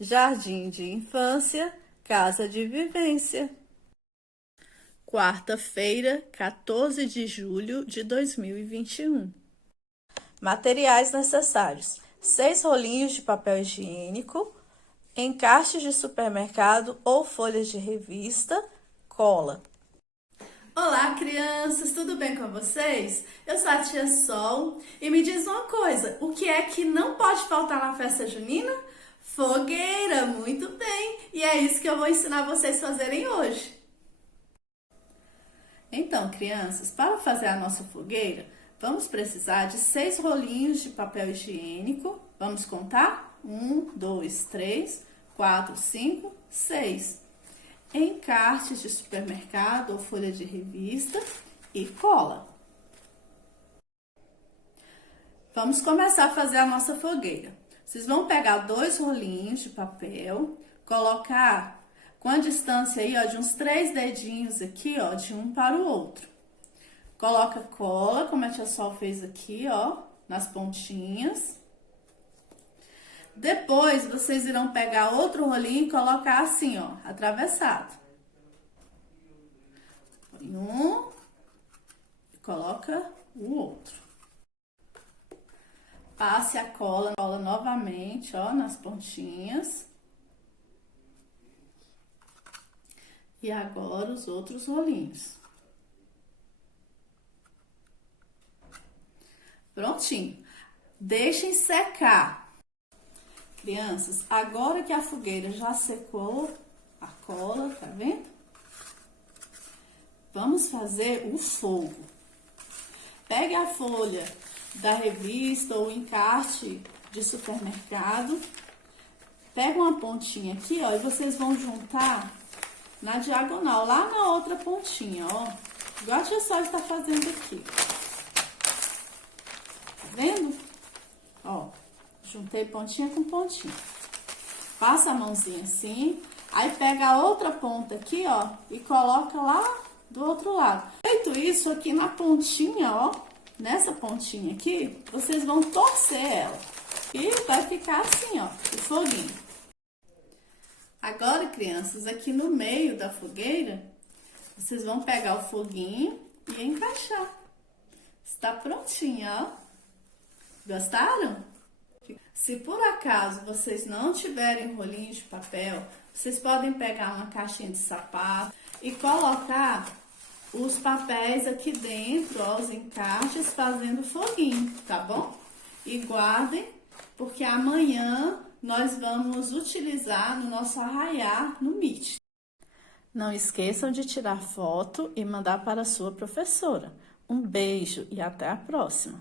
Jardim de Infância, Casa de Vivência. Quarta-feira, 14 de julho de 2021. Materiais necessários: 6 rolinhos de papel higiênico, encartes de supermercado ou folhas de revista, cola. Olá, crianças, tudo bem com vocês? Eu sou a tia Sol e me diz uma coisa, o que é que não pode faltar na festa junina? Fogueira, muito bem! E é isso que eu vou ensinar vocês a fazerem hoje. Então, crianças, para fazer a nossa fogueira, vamos precisar de 6 rolinhos de papel higiênico. Vamos contar? 1, 2, 3, 4, 5, 6. Encartes de supermercado ou folha de revista e cola. Vamos começar a fazer a nossa fogueira. Vocês vão pegar 2 rolinhos de papel, colocar com a distância aí, ó, de uns 3 dedinhos aqui, ó, de um para o outro. Coloca cola, como a tia Sol fez aqui, ó, nas pontinhas. Depois, vocês irão pegar outro rolinho e colocar assim, ó, atravessado. Põe um e coloca o outro. Passe a cola novamente, ó, nas pontinhas. E agora os outros rolinhos. Prontinho. Deixem secar. Crianças, agora que a fogueira já secou a cola, tá vendo? Vamos fazer o fogo. Pegue a folha da revista ou encarte de supermercado. Pega uma pontinha aqui, ó, e vocês vão juntar na diagonal, lá na outra pontinha, ó. Igual a tia Sol está fazendo aqui. Tá vendo? Ó, juntei pontinha com pontinha. Passa a mãozinha assim, aí pega a outra ponta aqui, ó, e coloca lá do outro lado. Feito isso aqui na pontinha, ó, nessa pontinha aqui, vocês vão torcer ela. E vai ficar assim, ó, o foguinho. Agora, crianças, aqui no meio da fogueira, vocês vão pegar o foguinho e encaixar. Está prontinho, ó. Gostaram? Se por acaso vocês não tiverem rolinho de papel, vocês podem pegar uma caixinha de sapato e colocar os papéis aqui dentro, ó, os encaixes, fazendo foguinho, tá bom? E guardem, porque amanhã nós vamos utilizar no nosso arraiar no Meet. Não esqueçam de tirar foto e mandar para a sua professora. Um beijo e até a próxima!